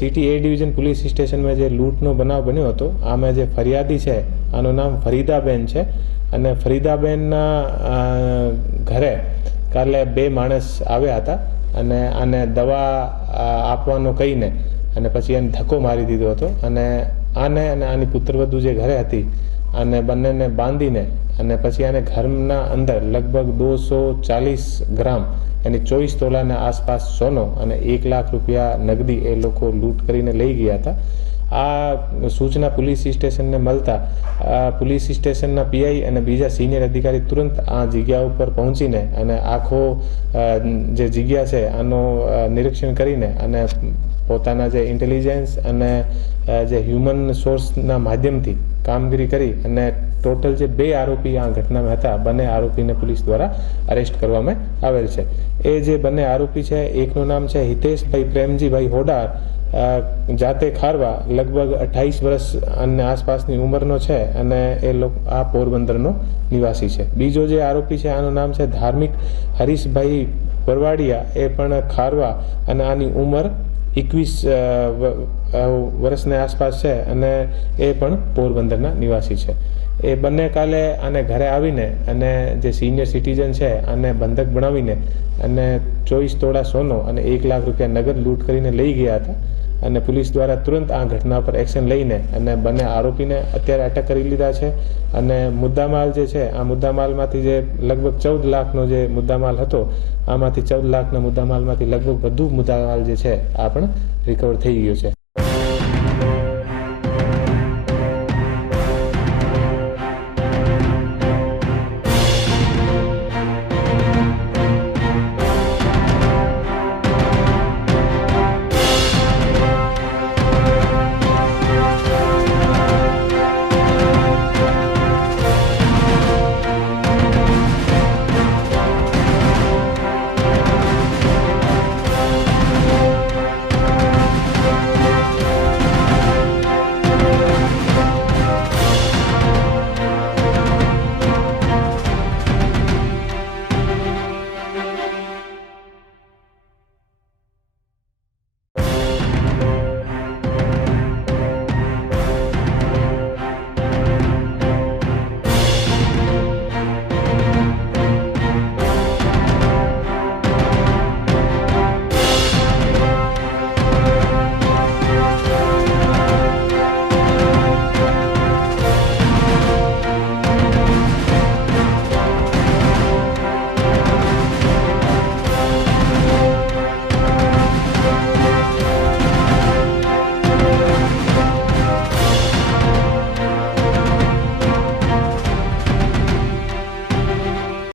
City એ division police સ્ટેશનમાં જે લૂંટનો બનાવ બન્યો હતો, આમાં જે ફરિયાદી છે આનું નામ ફરીદાબેન છે અને ફરીદાબેનના ઘરે કાલે 2 માણસ આવ્યા હતા અને આને દવા આપવાનો કહીને અને પછી એને ધક્કો મારી દીધો હતો અને આને અને આની પુત્રવધુ જે ઘરે હતી અને બંનેને બાંધીને અને પછી આને ઘરના અંદર લગભગ 240 ગ્રામ यानी 24 તોલાના આસપાસ સોનો અને 1 લાખ રૂપિયા નગદી એ લોકો લૂંટ કરીને લઈ ગયા હતા। આ સૂચના પોલીસ સ્ટેશનને મળતા પોલીસ સ્ટેશનના પીઆઈ અને બીજા સિનિયર અધિકારી તુરંત આ જગ્યા ઉપર પહોંચીને અને આખો જે જગ્યા છે આનો નિરીક્ષણ કરીને અને પોતાના જે ઇન્ટેલિજન્સ અને જે હ્યુમન સોર્સના માધ્યમથી કામગીરી કરી અને ટોટલ જે 2 આરોપી આ ઘટનામાં હતા, બંને આરોપીને પોલીસ દ્વારા અરેસ્ટ કરવામાં આવેલ છે। એ જે બંને આરોપી છે, એકનું નામ છે હિતેશભાઈ પ્રેમજીભાઈ હોડાર, જાતે ખારવા, લગભગ 28 વર્ષ અને આસપાસની ઉંમરનો છે અને એ આ પોરબંદરનો નિવાસી છે। બીજો જે આરોપી છે આનું નામ છે ધાર્મિક હરીશભાઈ પરવાડિયા, એ પણ ખારવા અને આની ઉંમર 21 વર્ષની આસપાસ છે અને એ પણ પોરબંદરના નિવાસી છે। એ બંને કાલે આને ઘરે આવીને અને જે સિનિયર સિટીઝન છે આને બંધક બનાવીને અને 24 તોલા સોનો અને 1 લાખ રૂપિયા નગદ લૂંટ કરીને લઈ ગયા હતા અને પોલીસ દ્વારા તુરંત આ ઘટના પર એક્શન લઈને અને બંને આરોપીને અત્યારે અટક કરી લીધા છે અને મુદ્દામાલ જે છે આ મુદ્દામાલમાંથી જે લગભગ 14 લાખનો જે મુદ્દામાલ હતો, આમાંથી 14 લાખના મુદ્દામાલમાંથી લગભગ બધું મુદ્દામાલ જે છે આ પણ રિકવર થઈ ગયો છે।